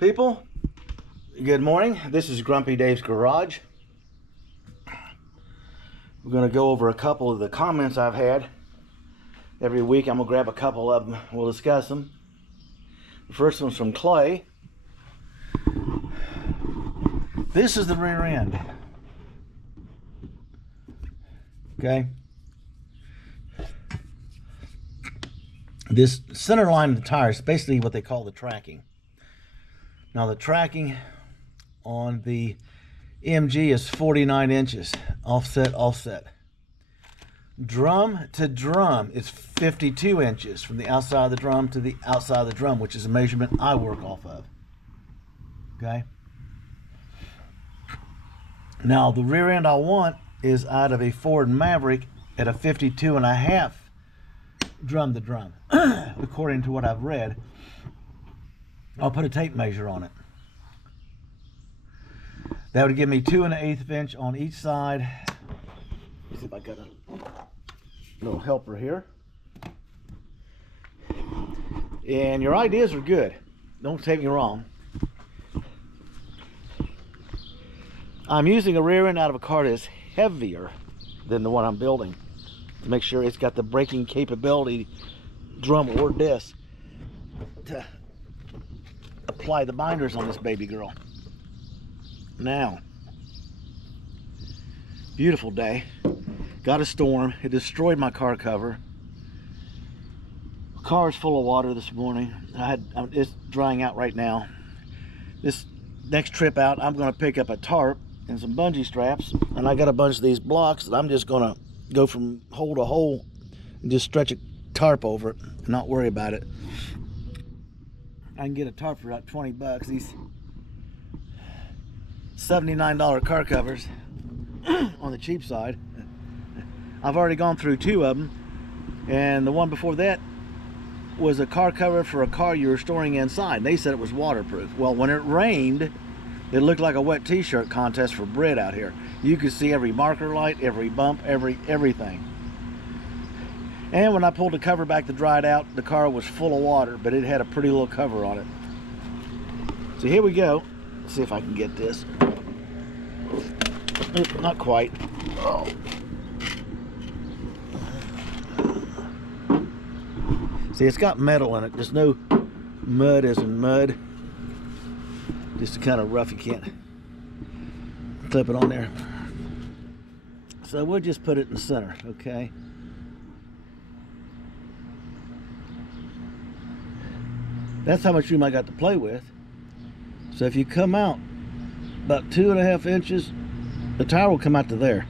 People, good morning. This is Grumpy Dave's Garage. We're going to go over a couple of the comments I've had. Every week I'm going to grab a couple of them. We'll discuss them. The first one's from Clay. This is the rear end. Okay. This center line of the tire is basically what they call the tracking. Now the tracking on the MG is 49 inches, offset. Drum to drum is 52 inches from the outside of the drum to the outside of the drum, which is a measurement I work off of. Okay. Now the rear end I want is out of a Ford Maverick at a 52.5 drum to drum, according to what I've read. I'll put a tape measure on it. That would give me 2 1/8 inch on each side. Let's see if I got a little helper here. And your ideas are good. Don't take me wrong. I'm using a rear end out of a car that's heavier than the one I'm building to make sure it's got the braking capability, drum or disc, to apply the binders on this baby girl. Now, beautiful day. Got a storm. It destroyed my car cover. The car is full of water this morning. It's drying out right now. This next trip out, I'm going to pick up a tarp and some bungee straps, and I got a bunch of these blocks that I'm just going to go from hole to hole and just stretch a tarp over it and not worry about it. I can get a tarp for about 20 bucks. These $79 car covers on the cheap side. I've already gone through 2 of them, and the one before that was a car cover for a car you were storing inside. They said it was waterproof. Well, when it rained, it looked like a wet t-shirt contest for bread out here. You could see every marker light, every bump, everything. And when I pulled the cover back to dry it out, the car was full of water, but it had a pretty little cover on it. So here we go. Let's see if I can get this. Oop, not quite. Oh. See, it's got metal in it. There's no mud as in mud. Just kind of rough, you can't clip it on there. So we'll just put it in the center, okay? That's how much room I got to play with. So if you come out about 2 1/2 inches, the tire will come out to there,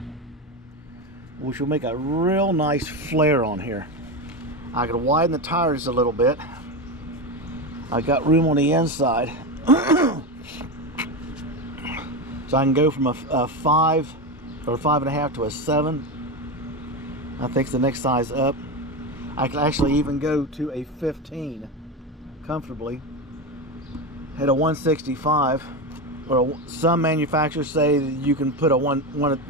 which will make a real nice flare on here. I can widen the tires a little bit. I got room on the inside. So I can go from a 5 or 5.5 to a 7. I think it's the next size up. I can actually even go to a 15 comfortably at a 165, or some manufacturers say that you can put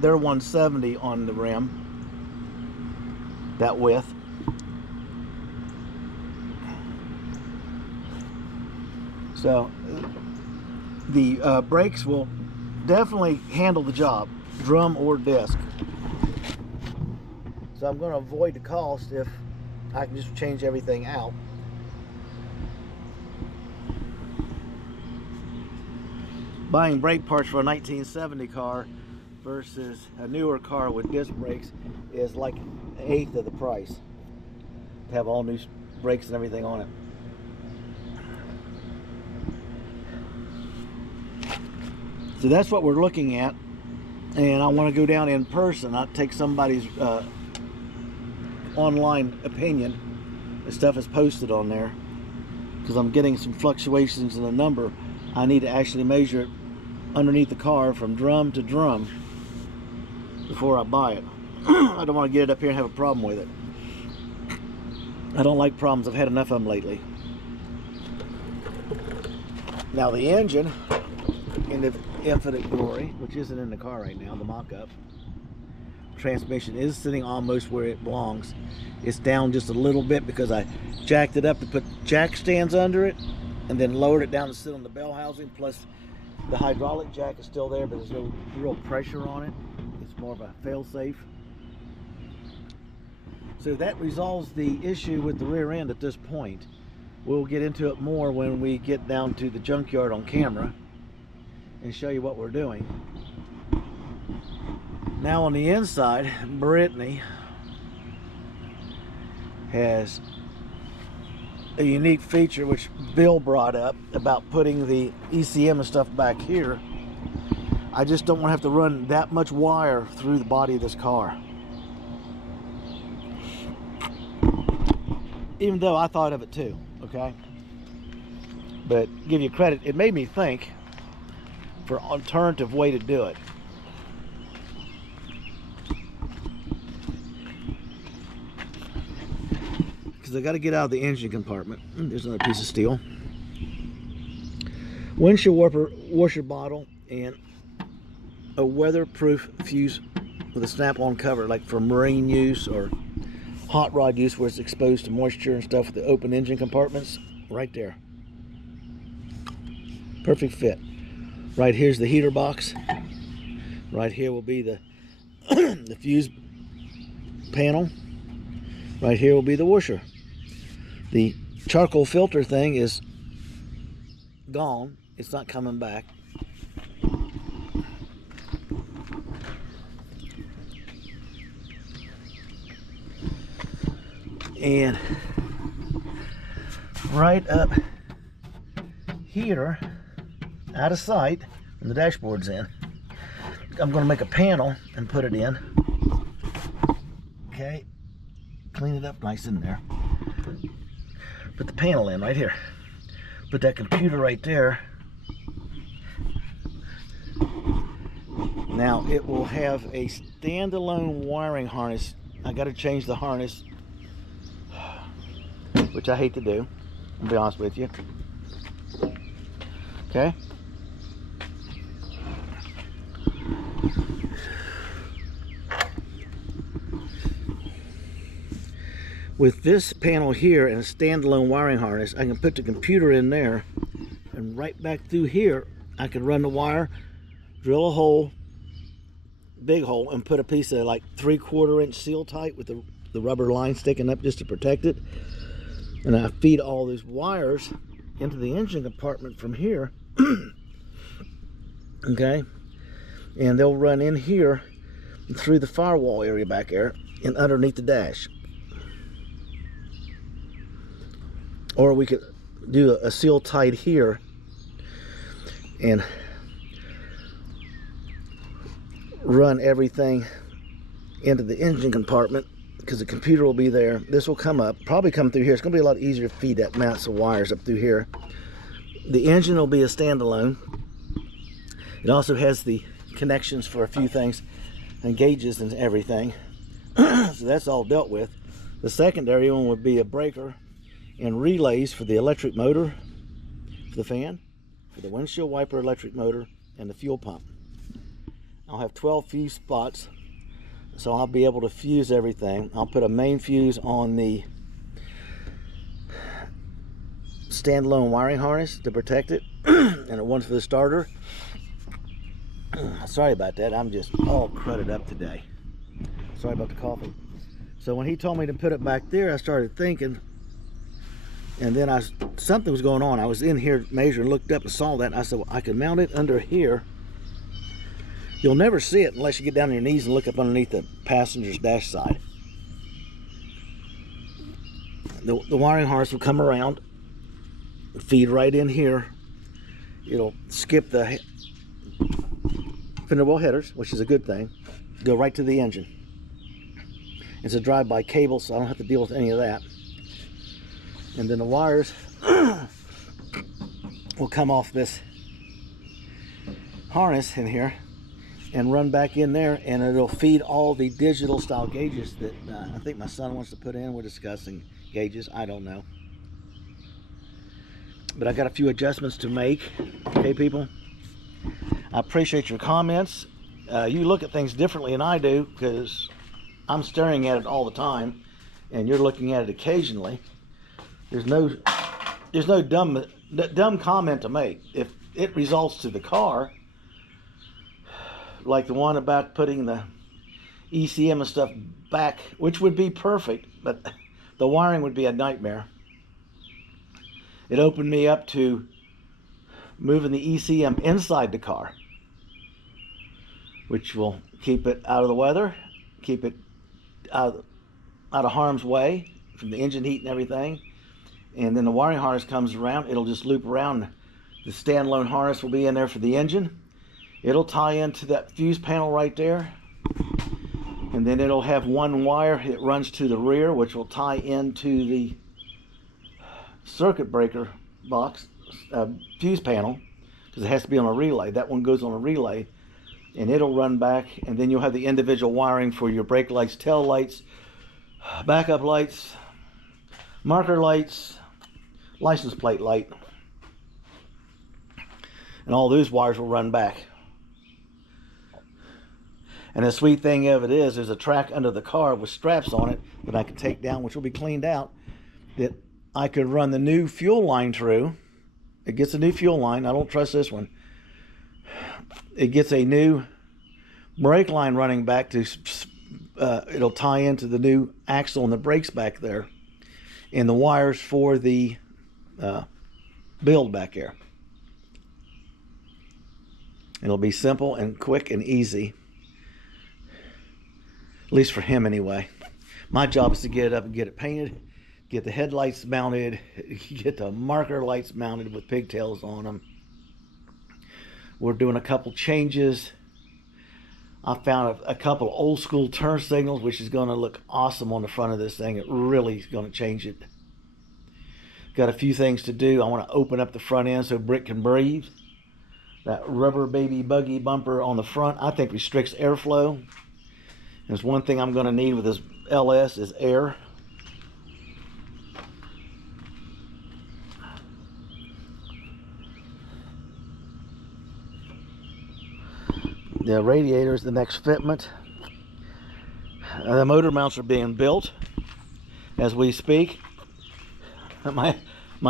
their 170 on the rim, that width. So the brakes will definitely handle the job, drum or disc. So I'm going to avoid the cost if I can just change everything out. Buying brake parts for a 1970 car versus a newer car with disc brakes is like 1/8 of the price to have all new brakes and everything on it. So that's what we're looking at, and I want to go down in person, not take somebody's online opinion. The stuff is posted on there because I'm getting some fluctuations in the number. I need to actually measure it underneath the car from drum to drum before I buy it. I don't want to get it up here and have a problem with it. I don't like problems. I've had enough of them lately. Now the engine in the infinite glory, which isn't in the car right now, the mock-up. Transmission is sitting almost where it belongs. It's down just a little bit because I jacked it up to put jack stands under it, and then lowered it down to sit on the bell housing. Plus the hydraulic jack is still there, but there's no real pressure on it. It's more of a fail-safe. So that resolves the issue with the rear end at this point. We'll get into it more when we get down to the junkyard on camera and show you what we're doing. Now on the inside, Brittany has a unique feature which Bill brought up about putting the ECM and stuff back here. I just don't want to have to run that much wire through the body of this car. Even though I thought of it too, okay? But give you credit, it made me think for an alternative way to do it. Because I got to get out of the engine compartment. There's another piece of steel. Windshield washer bottle and a weatherproof fuse with a snap-on cover, like for marine use or hot rod use where it's exposed to moisture and stuff with the open engine compartments. Right there. Perfect fit. Right here's the heater box. Right here will be the the fuse panel. Right here will be the washer. The charcoal filter thing is gone. It's not coming back. And right up here, out of sight, when the dashboard's in, I'm going to make a panel and put it in. Okay, clean it up nice in there. Put the panel in right here. Put that computer right there. Now it will have a standalone wiring harness. I got to change the harness, which I hate to do, I'll be honest with you. Okay. With this panel here and a standalone wiring harness, I can put the computer in there, and right back through here, I can run the wire, drill a hole, big hole, and put a piece of like 3/4 inch seal tight with the rubber line sticking up just to protect it. And I feed all these wires into the engine compartment from here. Okay, and they'll run in here through the firewall area back there and underneath the dash. Or we could do a seal tight here and run everything into the engine compartment, because the computer will be there. This will come up, probably come through here. It's going to be a lot easier to feed that mass of wires up through here. The engine will be a standalone. It also has the connections for a few things and gauges and everything. So that's all dealt with. The secondary one would be a breaker and relays for the electric motor, for the fan, for the windshield wiper electric motor, and the fuel pump. I'll have 12 fuse spots, so I'll be able to fuse everything. I'll put a main fuse on the standalone wiring harness to protect it, and a one for the starter. Sorry about that, I'm just all crudted up today. Sorry about the coffee. So when he told me to put it back there, I started thinking, and then something was going on. I was in here measuring, looked up and saw that, and I said, well, I can mount it under here. You'll never see it unless you get down on your knees and look up underneath the passenger's dash side. The wiring harness will come around, feed right in here. It'll skip the fender well headers, which is a good thing. Go right to the engine. It's a drive-by cable, so I don't have to deal with any of that. And then the wires will come off this harness in here and run back in there, and it'll feed all the digital style gauges that I think my son wants to put in. We're discussing gauges, I don't know. But I got a few adjustments to make. Okay, people? I appreciate your comments. You look at things differently than I do, because I'm staring at it all the time, and you're looking at it occasionally. There's no dumb dumb comment to make. If it results to the car, like the one about putting the ECM and stuff back, which would be perfect, but the wiring would be a nightmare. It opened me up to moving the ECM inside the car, which will keep it out of the weather, keep it out of harm's way from the engine heat and everything. And then the wiring harness comes around, it'll just loop around. The standalone harness will be in there for the engine. It'll tie into that fuse panel right there. And then it'll have one wire, it runs to the rear, which will tie into the circuit breaker box, fuse panel, because it has to be on a relay. That one goes on a relay, and it'll run back, and then you'll have the individual wiring for your brake lights, tail lights, backup lights, marker lights, license plate light, and all those wires will run back. And the sweet thing of it is, there's a track under the car with straps on it that I can take down, which will be cleaned out, that I could run the new fuel line through. It gets a new fuel line. I don't trust this one. It gets a new brake line running back to, it'll tie into the new axle and the brakes back there, and the wires for the build back there. It'll be simple and quick and easy. At least for him anyway. My job is to get it up and get it painted, get the headlights mounted, get the marker lights mounted with pigtails on them. We're doing a couple changes. I found a couple old school turn signals, which is going to look awesome on the front of this thing. It really is going to change it. Got a few things to do. I want to open up the front end so Britt can breathe. That rubber baby buggy bumper on the front, I think, restricts airflow. There's one thing I'm going to need with this LS is air. The radiator is the next fitment. The motor mounts are being built as we speak. My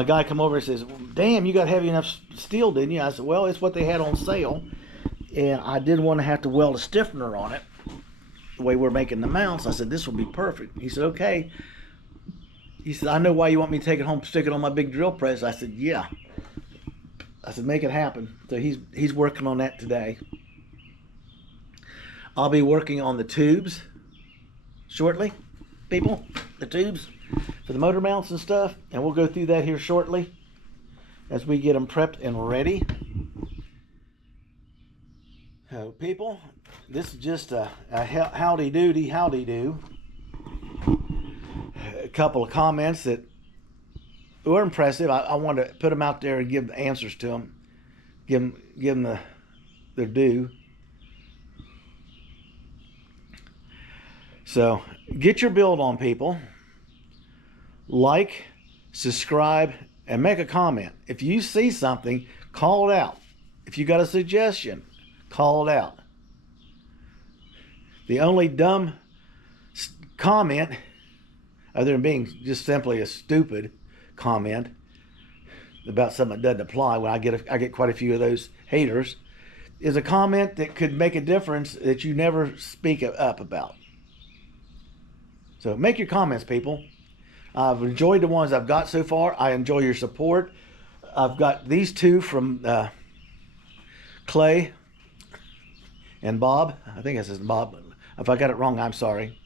guy come over and says, "Damn, you got heavy enough steel, didn't you?" I said, "Well, it's what they had on sale, and I didn't want to have to weld a stiffener on it the way we're making the mounts." I said, "This will be perfect." He said, "Okay." He said, "I know why you want me to take it home, stick it on my big drill press." I said, "Yeah." I said, "Make it happen." So he's working on that today. I'll be working on the tubes shortly, people. The tubes for the motor mounts and stuff, and we'll go through that here shortly as we get them prepped and ready. So people, this is just a howdy do. A couple of comments that were impressive. I want to put them out there and give answers to them, give them their due. So get your build on, people. Like, subscribe, and make a comment. If you see something, call it out. If you got a suggestion, call it out. The only dumb comment, other than being just simply a stupid comment about something that doesn't apply, when I get quite a few of those haters, is a comment that could make a difference that you never speak up about. So make your comments, people. I've enjoyed the ones I've got so far. I enjoy your support. I've got these two from Clay and Bob. I think it says Bob. If I got it wrong, I'm sorry.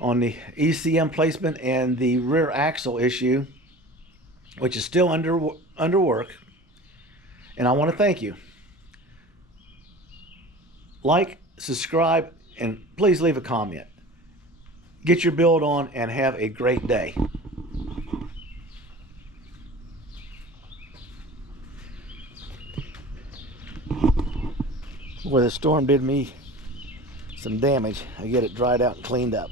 On the ECM placement and the rear axle issue, which is still under work. And I want to thank you. Like, subscribe, and please leave a comment. Get your build on and have a great day. Boy, the storm did me some damage. I get it dried out and cleaned up.